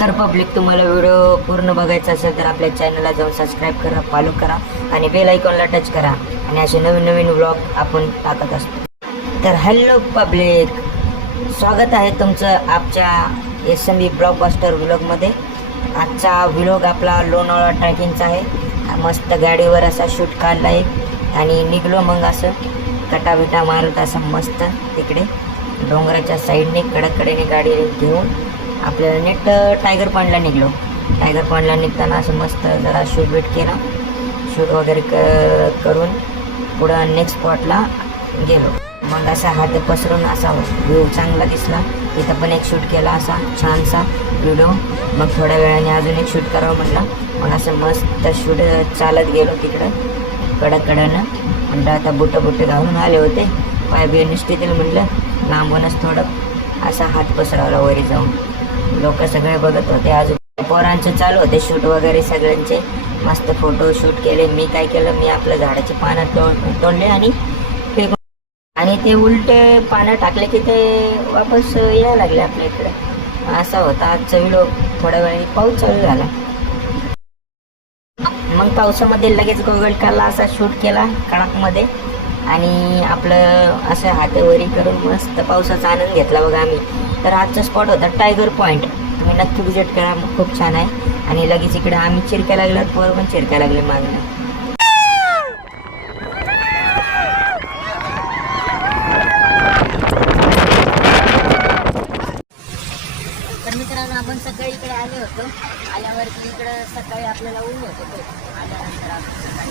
तर पब्लिक, तुम्हाला व्हिडिओ पूर्ण बघायचा असेल तर आपल्या चॅनलला जाऊन सबस्क्राईब करा, फॉलो करा आणि बेल आयकॉनला टच करा आणि असे नवीन नवीन व्लॉग आपण टाकत असतो. तर हॅलो पब्लिक, स्वागत आहे तुमचं आमच्या SMB ब्लॉकबस्टर व्लॉगमध्ये. आजचा व्लॉग आपला लोणावळा ट्रॅकिंगचा आहे. मस्त गाडीवर असा शूट काढला आहे आणि निघलो मग असं कटाबिटा मारत असं मस्त तिकडे डोंगराच्या साईडने कडककडेने गाडी घेऊन आपल्याला नेट टायगर पॉईंटला निघलो. टायगर पॉईंटला निघताना असं मस्त जरा शूट केला, शूट वगैरे करून पुढं नेक्स्ट स्पॉटला गेलो. मग असा हात पसरून असा व्ह्यू चांगला दिसला. तिथं पण एक शूट केला असा छानसा व्हिडिओ. मग थोड्या वेळाने अजून एक शूट करावं म्हटलं. मग असं मस्त शूट चालत गेलो तिकडं कडकडनं. म्हटलं आता बुटं घालून आले होते, पाय बिय निष्ठीतील म्हटलं लांबूनच थोडं असा हात पसरवला वरी जाऊन. लोक सगळे बघत होते. अजून पोरांचे चालू होते शूट वगैरे सगळ्यांचे. मस्त फोटो शूट केले. मी काय केलं, मी आपलं झाडाची पानं तोडले आणि फेकून आणि ते उलटे पानं टाकले की ते वापस यायला लागले आपल्या इकडे. असा होता आजचा व्हिडिओ. थोड्या वेळाने पाऊस चालू झाला. मग पावसामध्ये लगेच गोगल काढला, असा शूट केला कडाकमध्ये आणि आपलं असं हातवरी करून मस्त पावसाचा आनंद घेतला बघा आम्ही. तर आजचा स्पॉट होता टायगर पॉईंट. तुम्ही नक्की विजिट करा, खूप छान आहे. आणि लगेच इकडे आम्ही चिरकायला लागलो, पोरं पण चिरकायला लागले मागणं. तर मित्रांनो, आपण सकाळी इकडे आले होतो. आल्यावरती इकडं सकाळी आपल्याला ऊन होत होतं. आल्यानंतर आपण सकाळी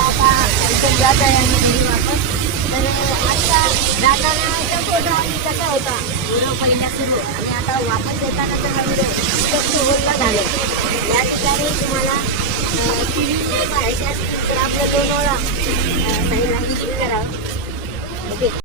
आता इथून जात आहे आणि घरी वापस. तर आता जाताना फोटो आम्ही कसा होता व्हिडिओ पहिला सुरू आणि आता वापस येताना तर हा व्हिडिओ बोलला झालं. या ठिकाणी तुम्हाला पाहायचे असतील तर आपलं लोणावळा साईडला विजिट करावं. ओके.